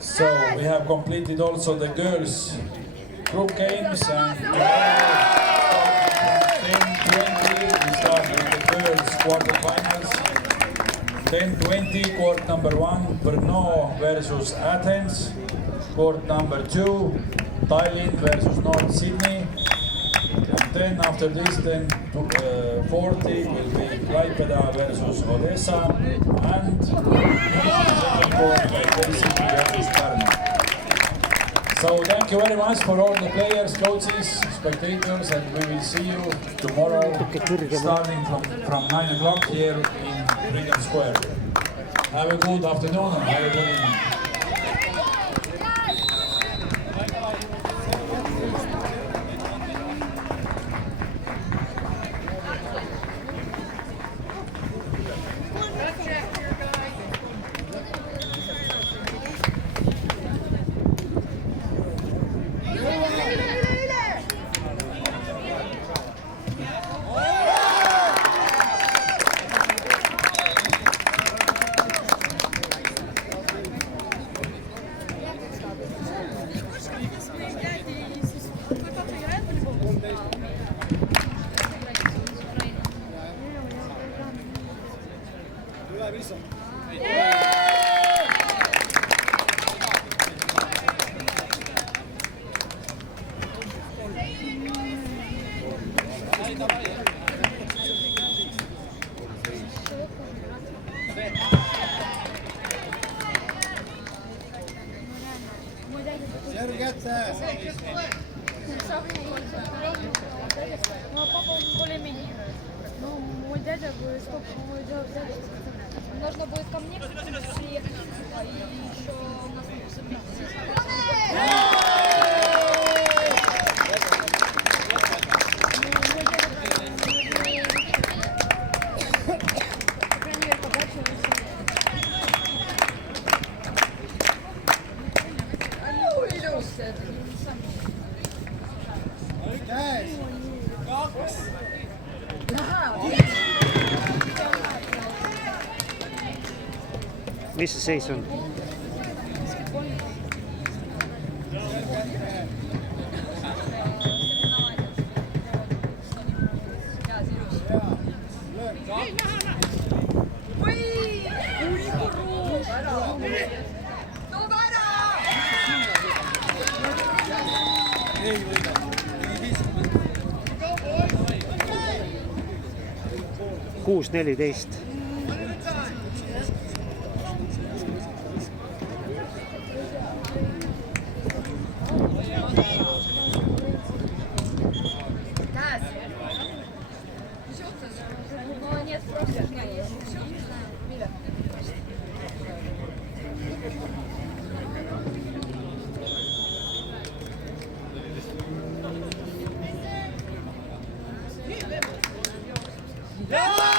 So we have completed also the girls group games and 10:20 we start with the girls quarterfinals. 10:20 court number 1 Brno versus Athens, court number 2 Tallinn versus North Sydney, and then after this 10:40 will be Klaipeda versus Odessa, and second court by Helsinki versus Pärnu. So thank you very much for all the players, coaches, spectators, and we will see you tomorrow starting from 9 o'clock here in Freedom Square. Have a good afternoon and have a good evening. Ну, а папа, он более-менее. Ну, мой дядя будет, сколько мой дядя. Нужно будет ко мне приехать, и еще у нас Mis see seis on? Kuus 14. Yeah!